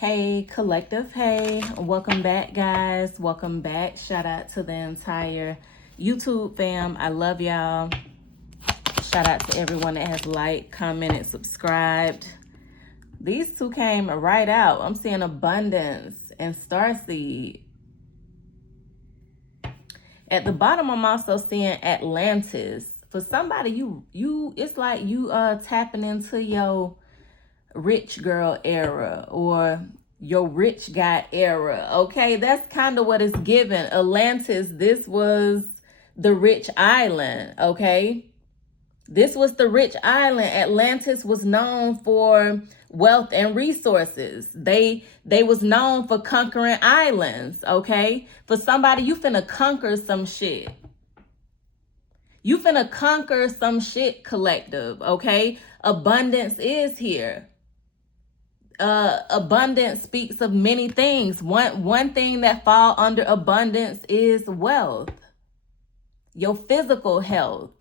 Hey, collective. Hey, welcome back, guys. Welcome back. Shout out to the entire YouTube fam. I love y'all. Shout out to everyone that has liked, commented, subscribed. These two came right out. I'm seeing abundance and starseed. At the bottom, I'm also seeing Atlantis. For somebody, you it's like you tapping into your rich girl era or your rich guy era. Okay, that's kind of what it's given. Atlantis, this was the rich island. Okay, this was the rich island. Atlantis was known for wealth and resources. They was known for conquering islands. Okay, for somebody, you finna conquer some shit. You finna conquer some shit, collective. Okay, abundance is here. Abundance speaks of many things. One thing that fall under abundance is wealth, your physical health.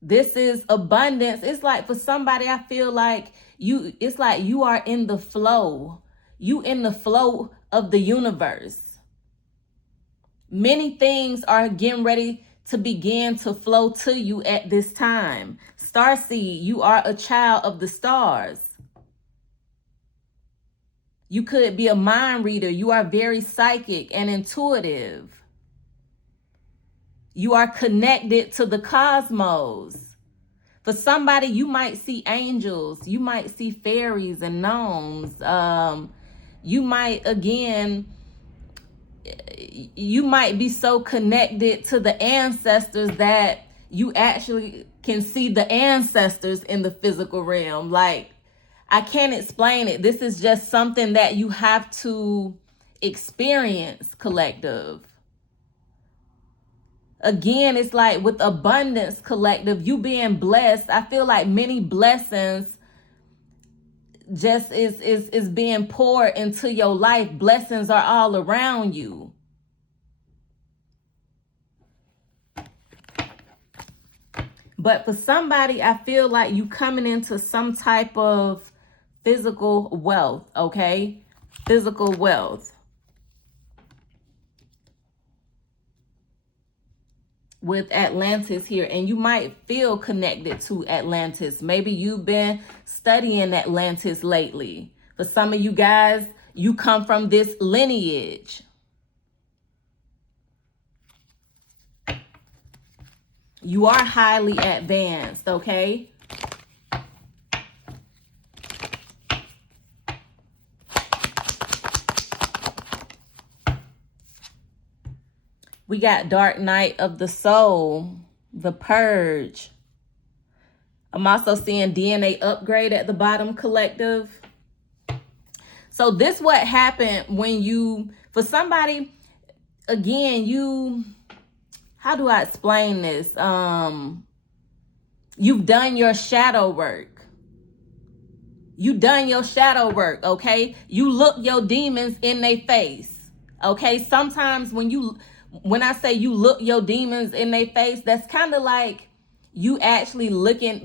This is abundance. It's like for somebody, I feel like it's like you are in the flow. You in the flow of the universe. Many things are getting ready to begin to flow to you at this time. Starseed, you are a child of the stars. You could be a mind reader. You are very psychic and intuitive. You are connected to the cosmos. For somebody, you might see angels. You might see fairies and gnomes. You might, again, you might be so connected to the ancestors that you actually can see the ancestors in the physical realm. Like, I can't explain it. This is just something that you have to experience, collective. Again, it's like with abundance, collective, you being blessed. I feel like many blessings just is being poured into your life. Blessings are all around you. But for somebody, I feel like you coming into some type of physical wealth, okay? Physical wealth. With Atlantis here, and you might feel connected to Atlantis. Maybe you've been studying Atlantis lately. For some of you guys, you come from this lineage. You are highly advanced, okay? We got Dark Night of the Soul, the Purge. I'm also seeing DNA upgrade at the bottom, collective. So this what happened when you, for somebody, again, how do I explain this? You've done your shadow work. You done your shadow work, okay? You look your demons in their face, okay? Sometimes when I say you look your demons in their face, that's kind of like you actually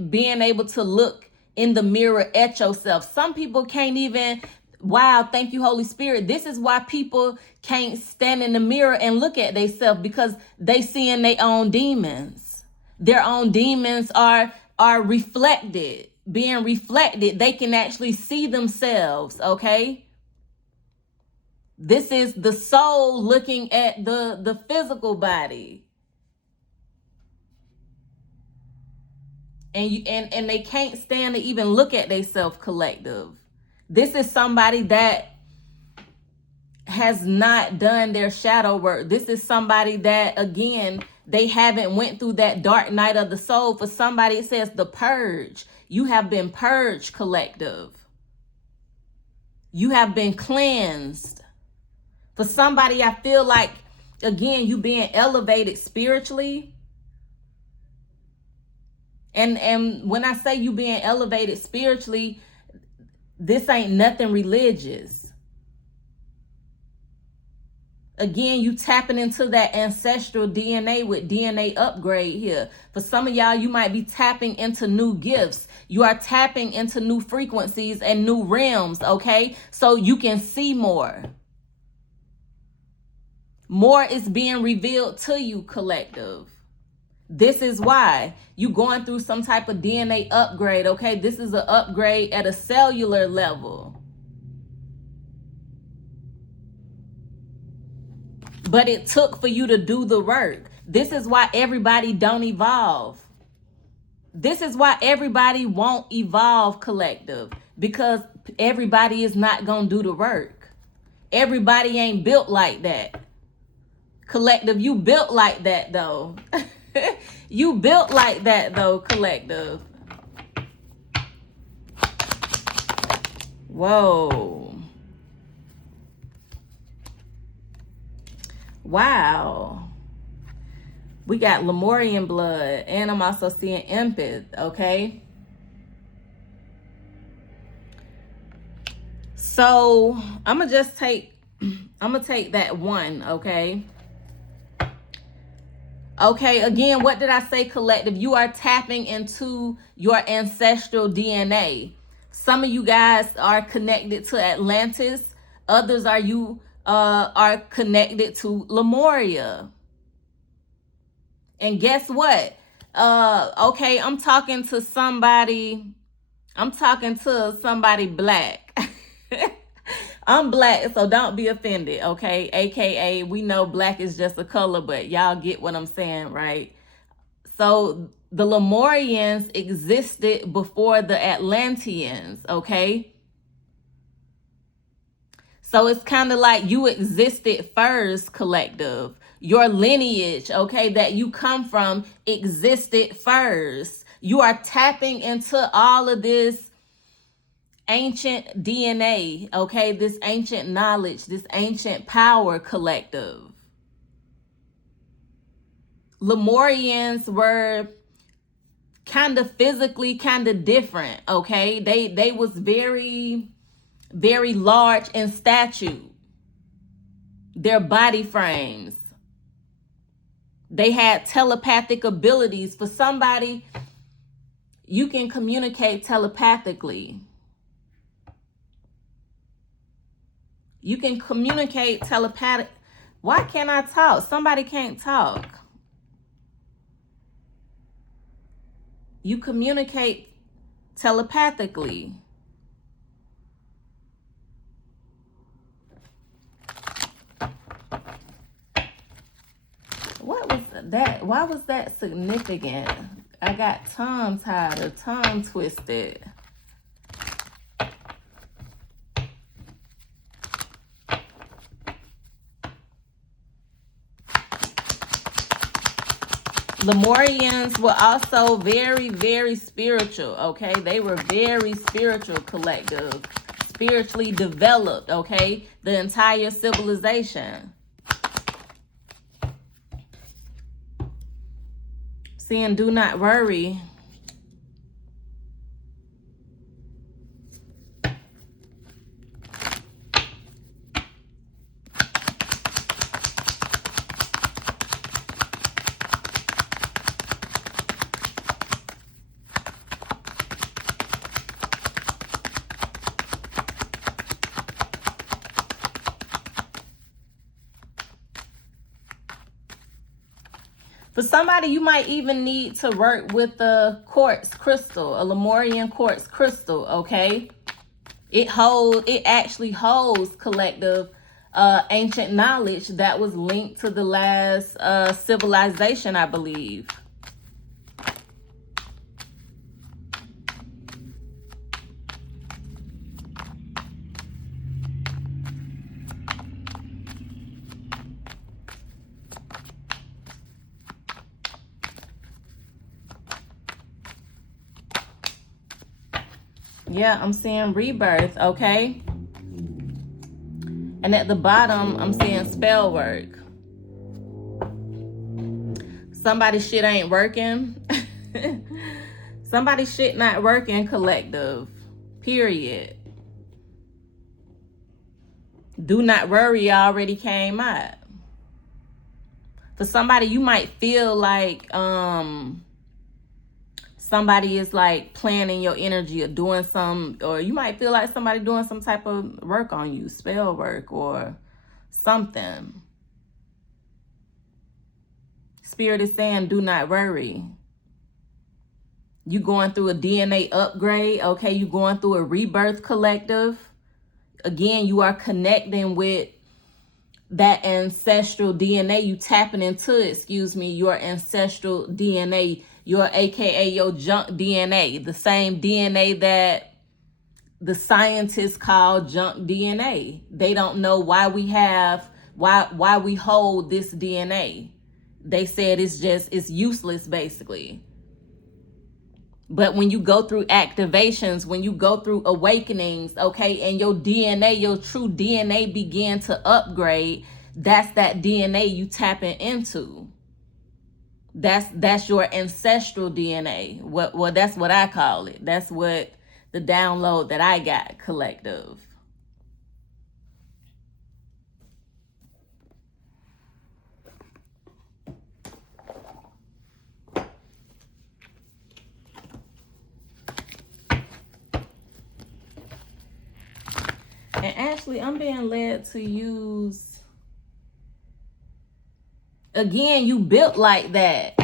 being able to look in the mirror at yourself. Some people can't even, wow, thank you, Holy Spirit. This is why people can't stand in the mirror and look at themselves, because they seeing their own demons. Their own demons are reflected, being reflected. They can actually see themselves, okay? This is the soul looking at the physical body. And they can't stand to even look at themselves, collective. This is somebody that has not done their shadow work. This is somebody that, again, they haven't went through that dark night of the soul. For somebody, it says the purge. You have been purged, collective. You have been cleansed. For somebody, I feel like, again, you being elevated spiritually. And when I say you being elevated spiritually, this ain't nothing religious. Again, you tapping into that ancestral DNA with DNA upgrade here. For some of y'all, you might be tapping into new gifts. You are tapping into new frequencies and new realms, okay? So you can see more. More is being revealed to you, collective. This is why you going through some type of DNA upgrade, okay? This is an upgrade at a cellular level. But it took for you to do the work. This is why everybody don't evolve. This is why everybody won't evolve, collective. Because everybody is not going to do the work. Everybody ain't built like that. Collective, you built like that, though. You built like that, though, collective. Whoa. Wow. We got Lemurian blood, and I'm also seeing empath, okay? So I'm gonna take that one, okay? Okay, again, what did I say, collective? You are tapping into your ancestral DNA. Some of you guys are connected to Atlantis. Others are connected to Lemuria. And guess what? Okay, I'm talking to somebody black. I'm black, so don't be offended, okay? AKA, we know black is just a color, but y'all get what I'm saying, right? So the Lemurians existed before the Atlanteans, okay? So it's kind of like you existed first, collective. Your lineage, okay, that you come from existed first. You are tapping into all of this ancient DNA, okay, this ancient knowledge, this ancient power, collective. Lemurians were kind of physically kind of different, okay? They was very, very large in stature. Their body frames. They had telepathic abilities. For somebody, you can communicate telepathically. You can communicate telepathic. Why can't I talk? Somebody can't talk. You communicate telepathically. What was that? Why was that significant? I got tongue tied or tongue twisted. Lemurians were also very, very spiritual, okay? They were very spiritual, collective. Spiritually developed, okay? The entire civilization. Saying, do not worry. For somebody, you might even need to work with a quartz crystal, a Lemurian quartz crystal, okay? It actually holds, collective, ancient knowledge that was linked to the last civilization, I believe. Yeah, I'm seeing rebirth, okay? And at the bottom, I'm seeing spell work. Somebody shit ain't working. Somebody shit not working, collective. Period. Do not worry already came out. For somebody, you might feel like somebody is like planning your energy or doing some, or you might feel like somebody doing some type of work on you, spell work or something. Spirit is saying, do not worry. You going through a DNA upgrade, okay? You going through a rebirth collective. Again, you are connecting with that ancestral DNA. You tapping into, your ancestral DNA, your AKA your junk DNA, the same DNA that the scientists call junk DNA. They don't know why we hold this DNA. They said it's useless basically. But when you go through activations, when you go through awakenings, okay, and your DNA, your true DNA begin to upgrade, that's that DNA you tapping into. That's your ancestral DNA. Well, that's what I call it. That's what the download that I got, collective. And actually, I'm being led to use, again, you built like that.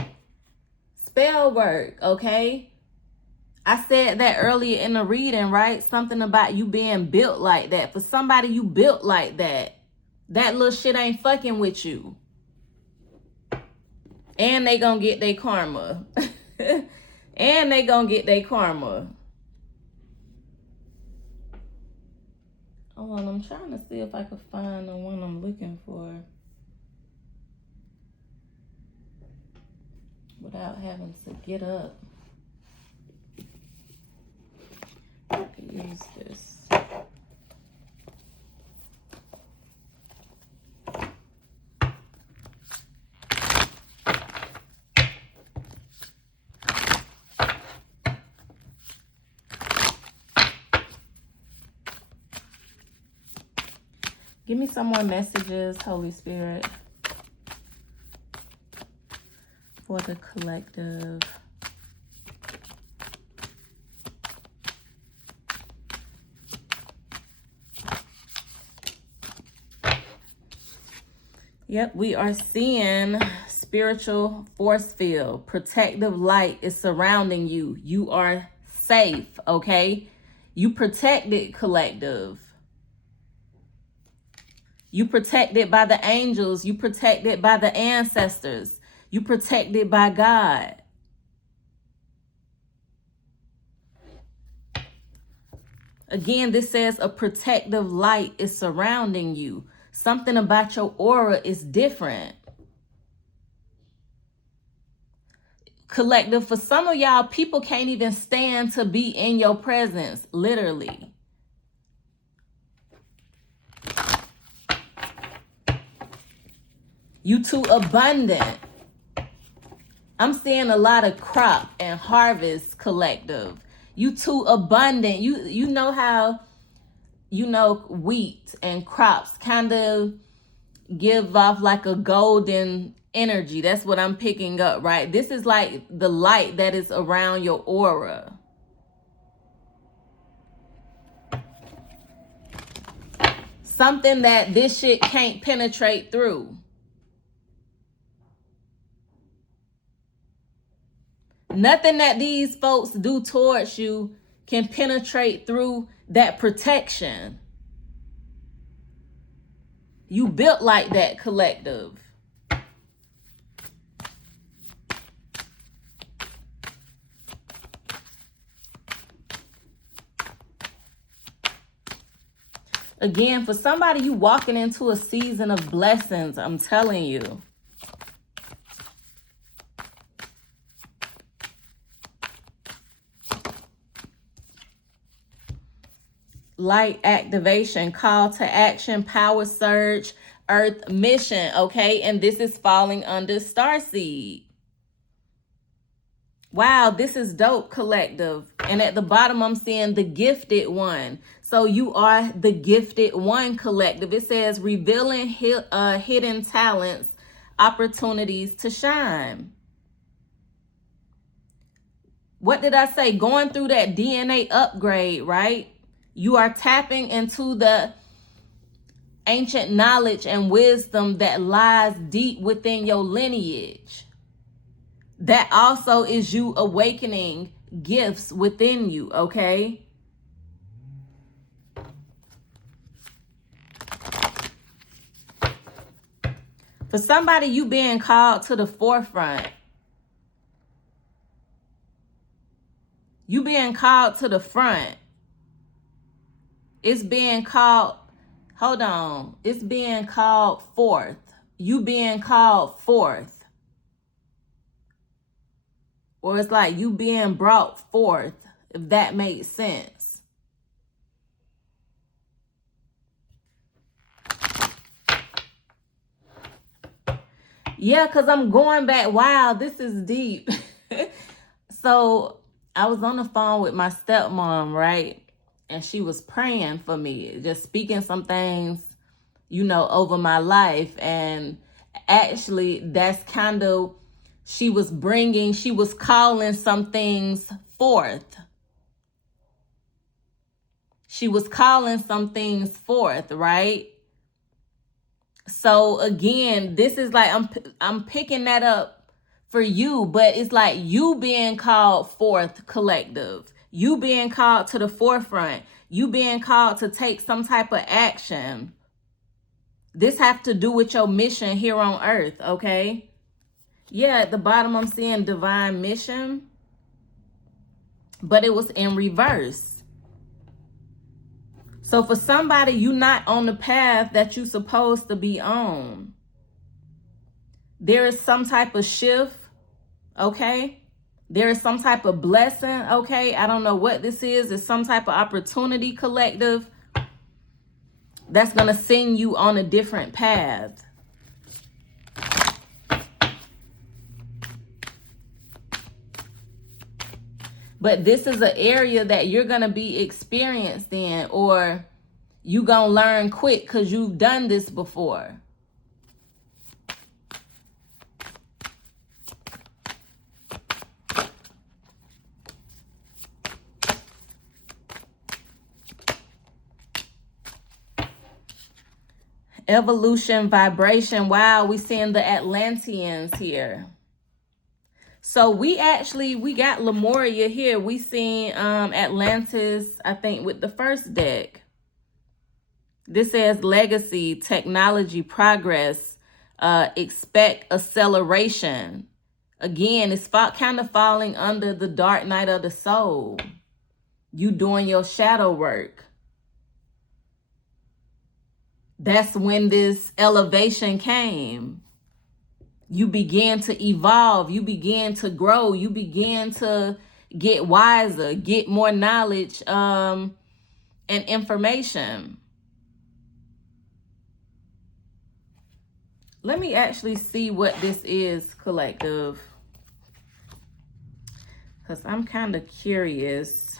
Spell work, okay? I said that earlier in the reading, right? Something about you being built like that. For somebody, you built like that. That little shit ain't fucking with you. And they gonna get their karma. And they gonna get their karma. Hold on, I'm trying to see if I can find the one I'm looking for without having to get up. I can use this. Give me some more messages, Holy Spirit, for the collective. Yep, we are seeing spiritual force field. Protective light is surrounding you. You are safe, okay? You protected, collective. You protected by the angels. You protected by the ancestors. You protected by God. Again, this says a protective light is surrounding you. Something about your aura is different. Collective, for some of y'all, people can't even stand to be in your presence, literally. You too abundant. I'm seeing a lot of crop and harvest, collective. You too abundant. You know how, wheat and crops kind of give off like a golden energy. That's what I'm picking up, right? This is like the light that is around your aura. Something that this shit can't penetrate through. Nothing that these folks do towards you can penetrate through that protection. You built like that, collective. Again, for somebody, you walking into a season of blessings, I'm telling you. Light activation, call to action, power surge, earth mission, okay? And this is falling under starseed. Wow, this is dope, collective. And at the bottom, I'm seeing the gifted one. So you are the gifted one, collective. It says revealing hidden talents, opportunities to shine. What did I say? Going through that DNA upgrade, right? You are tapping into the ancient knowledge and wisdom that lies deep within your lineage. That also is you awakening gifts within you, okay? For somebody, you being called to the forefront. You being called to the front. It's being called, hold on. It's being called forth. You being called forth. Or it's like you being brought forth, if that makes sense. Yeah, because I'm going back. Wow, this is deep. So I was on the phone with my stepmom, right? And she was praying for me, just speaking some things, you know, over my life. And actually, that's kind of, she was calling some things forth. She was calling some things forth, right? So again, this is like, I'm picking that up for you, but it's like you being called forth, collective. You being called to the forefront. You being called to take some type of action. This have to do with your mission here on earth, okay? Yeah, at the bottom I'm seeing divine mission, but it was in reverse. So for somebody, you're not on the path that you're supposed to be on. There is some type of shift, okay? There is some type of blessing, okay? I don't know what this is. It's some type of opportunity, collective, that's going to send you on a different path. But this is an area that you're going to be experienced in, or you going to learn quick because you've done this before. Evolution, vibration. Wow, we seeing the Atlanteans here. So we got Lemuria here. We seen Atlantis, I think, with the first deck. This says legacy, technology, progress, expect acceleration. Again, it's kind of falling under the dark night of the soul. You doing your shadow work. That's when this elevation came. You began to evolve. You began to grow. You began to get wiser, get more knowledge and information. Let me actually see what this is, collective, because I'm kind of curious.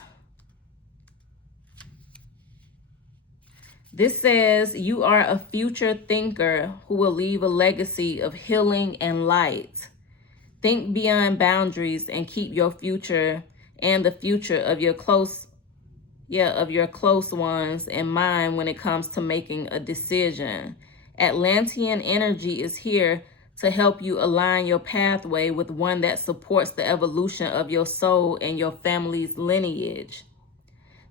This says you are a future thinker who will leave a legacy of healing and light. Think beyond boundaries and keep your future and the future of your close ones in mind when it comes to making a decision. Atlantean energy is here to help you align your pathway with one that supports the evolution of your soul and your family's lineage.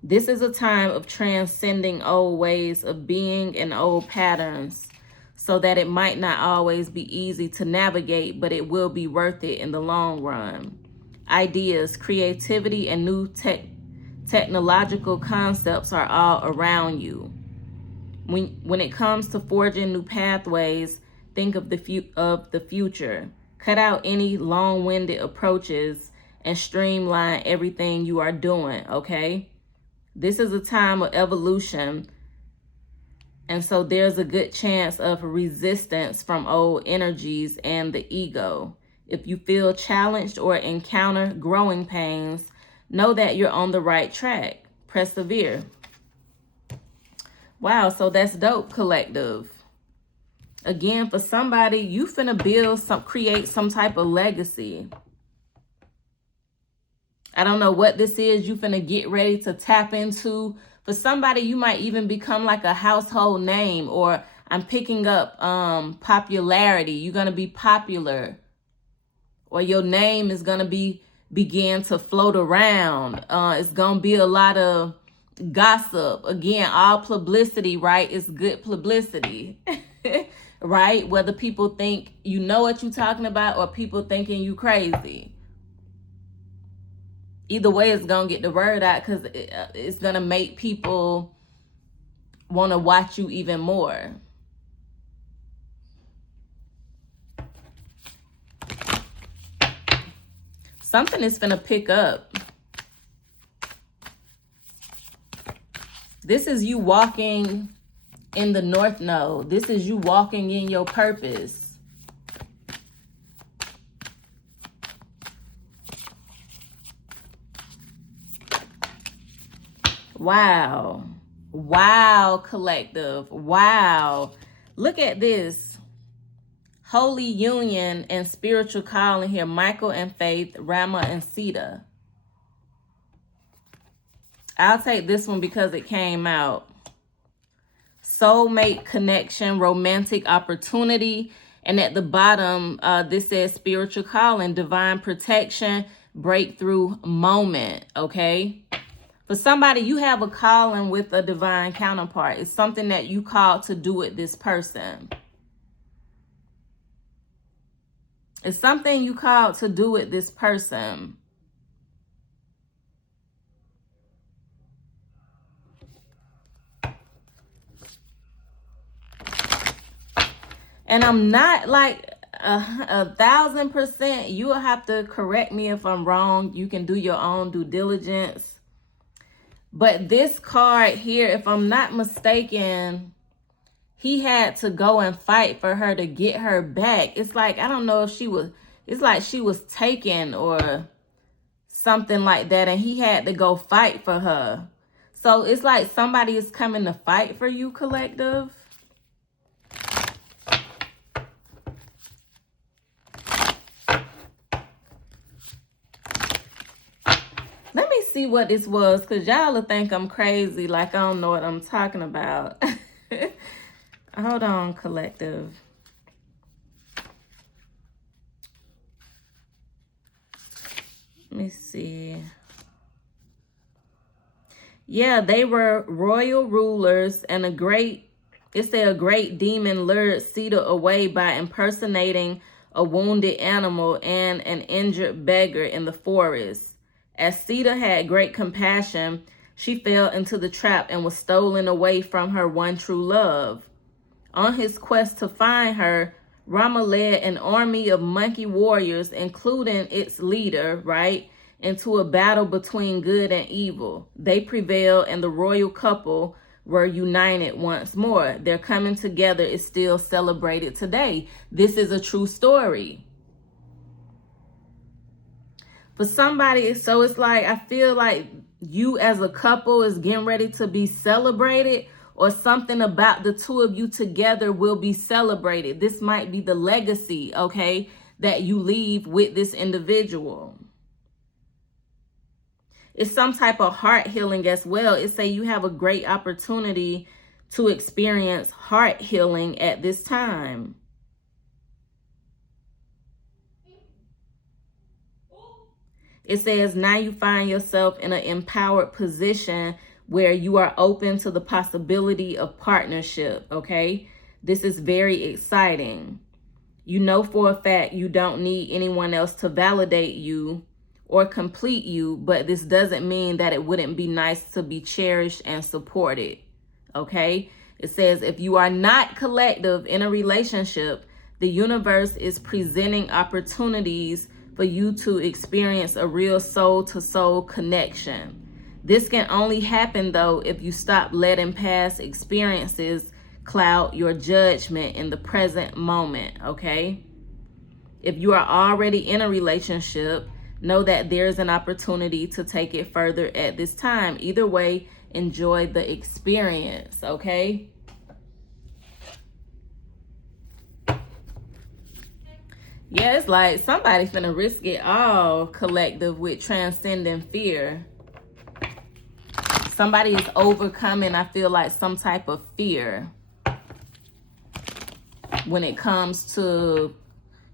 This is a time of transcending old ways of being and old patterns, so that it might not always be easy to navigate, but it will be worth it in the long run. Ideas, creativity, and new technological concepts are all around you. When it comes to forging new pathways, think of the future. Cut out any long-winded approaches and streamline everything you are doing, okay? This is a time of evolution, and so there's a good chance of resistance from old energies and the ego. If you feel challenged or encounter growing pains, know that you're on the right track. Persevere. Wow, so that's dope, collective. Again, for somebody, you finna create some type of legacy. I don't know what this is you finna get ready to tap into. For somebody, you might even become like a household name, or I'm picking up popularity. You're gonna be popular, or your name is gonna begin to float around. It's gonna be a lot of gossip. Again, all publicity, right? It's good publicity. Right? Whether people think you know what you're talking about or people thinking you crazy. Either way, it's going to get the word out, because it's going to make people want to watch you even more. Something is going to pick up. This is you walking in the North Node. This is you walking in your purpose. Wow. Wow, collective. Wow. Look at this. Holy union and spiritual calling here. Michael and Faith, Rama and Sita. I'll take this one because it came out. Soulmate connection, romantic opportunity. And at the bottom, this says spiritual calling, divine protection, breakthrough moment. Okay. For somebody, you have a calling with a divine counterpart. It's something that you called to do with this person. It's something you called to do with this person. And I'm not like 1,000%. You will have to correct me if I'm wrong. You can do your own due diligence. But this card here, if I'm not mistaken, he had to go and fight for her to get her back. It's like, I don't know if it's like she was taken or something like that, and he had to go fight for her. So it's like somebody is coming to fight for you, collective. Let me see what this was, because y'all will think I'm crazy, like I don't know what I'm talking about. Hold on, collective. Let me see. Yeah, they were royal rulers, and a great demon lured Sita away by impersonating a wounded animal and an injured beggar in the forest. As Sita had great compassion, she fell into the trap and was stolen away from her one true love. On his quest to find her, Rama led an army of monkey warriors, including its leader, right, into a battle between good and evil. They prevailed, and the royal couple were united once more. Their coming together is still celebrated today. This is a true story. For somebody, so it's like, I feel like you as a couple is getting ready to be celebrated, or something about the two of you together will be celebrated. This might be the legacy, okay, that you leave with this individual. It's some type of heart healing as well. It say you have a great opportunity to experience heart healing at this time. It says now you find yourself in an empowered position where you are open to the possibility of partnership, okay? This is very exciting. You know for a fact you don't need anyone else to validate you or complete you, but this doesn't mean that it wouldn't be nice to be cherished and supported, okay? It says if you are not collective in a relationship, the universe is presenting opportunities for you to experience a real soul-to-soul connection. This can only happen, though, if you stop letting past experiences cloud your judgment in the present moment, okay? If you are already in a relationship, know that there's an opportunity to take it further at this time. Either way, enjoy the experience, okay? Yeah, it's like somebody finna risk it all, collective, with transcending fear. Somebody is overcoming, I feel like, some type of fear when it comes to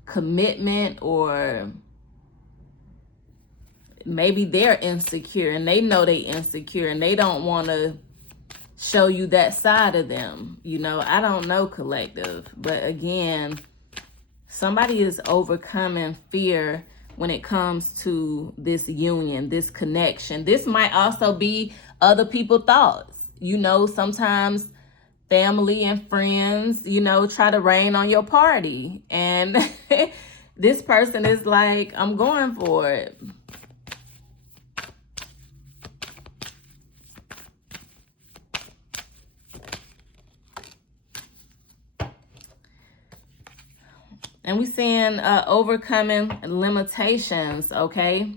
commitment, or maybe they're insecure and they know they insecure and they don't want to show you that side of them. You know, I don't know, collective. But again, somebody is overcoming fear when it comes to this union, this connection. This might also be other people's thoughts. You know, sometimes family and friends, you know, try to rain on your party. And this person is like, I'm going for it. And we're seeing overcoming limitations, okay?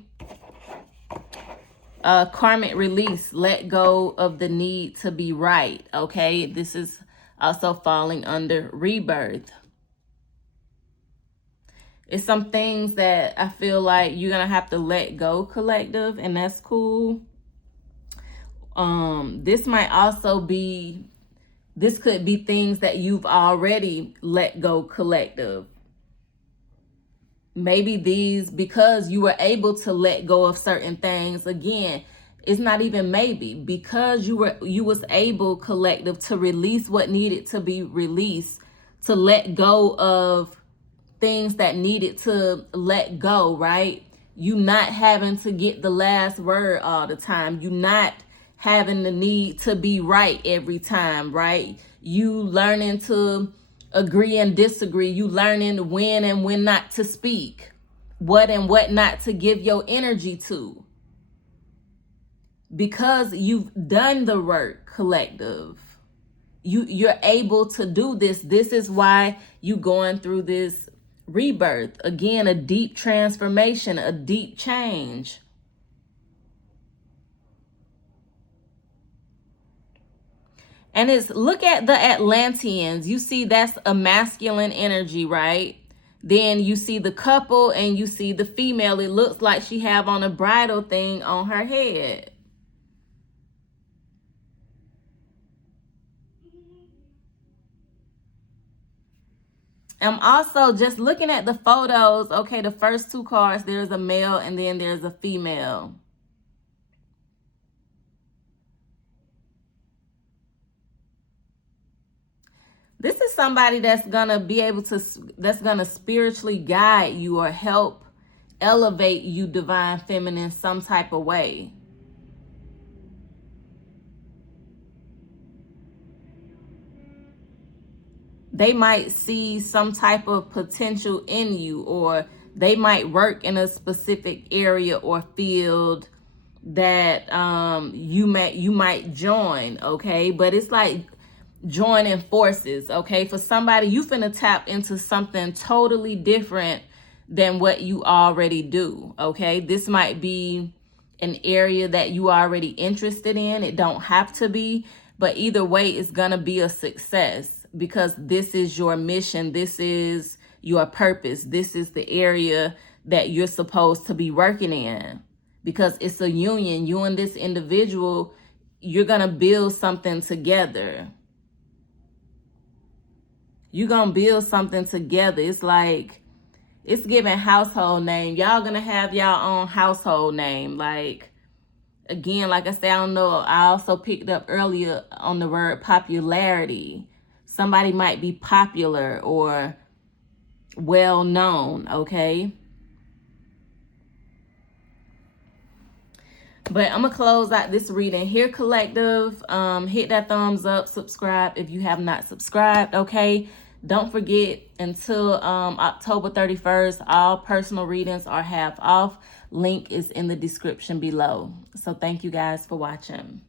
Karmic release, let go of the need to be right, okay? This is also falling under rebirth. It's some things that I feel like you're going to have to let go, collective, and that's cool. This might also be, this could be things that you've already let go, collective. Maybe these, because you were able to let go of certain things, again, it's not even maybe, because you was able, collective, to release what needed to be released, to let go of things that needed to let go, right? You not having to get the last word all the time. You not having the need to be right every time, right? You learning to agree and disagree. You learning when and when not to speak, what and what not to give your energy to, because you've done the work, collective. You're able to do this. This is why you going through this rebirth. Again, a deep transformation, a deep change. And it's, look at the Atlanteans. You see, that's a masculine energy, right? Then you see the couple and you see the female. It looks like she have on a bridal thing on her head. I'm also just looking at the photos. Okay, the first two cards, there's a male and then there's a female. This is somebody that's gonna be able to, that's gonna spiritually guide you or help elevate you, divine feminine, some type of way. They might see some type of potential in you, or they might work in a specific area or field that you might join, okay? But it's like joining forces, okay? For somebody, you finna tap into something totally different than what you already do, okay? This might be an area that you already interested in. It don't have to be, but either way, it's gonna be a success, because this is your mission. This is your purpose. This is the area that you're supposed to be working in, because it's a union. You and this individual, you're gonna build something together. You're gonna build something together. It's like, it's giving household name. Y'all gonna have y'all own household name. Like, again, like I said, I don't know. I also picked up earlier on the word popularity. Somebody might be popular or well known, okay? But I'm gonna close out this reading here, collective. Hit that thumbs up, subscribe if you have not subscribed, okay? Don't forget, until October 31st, all personal readings are half off. Link is in the description below. So thank you guys for watching.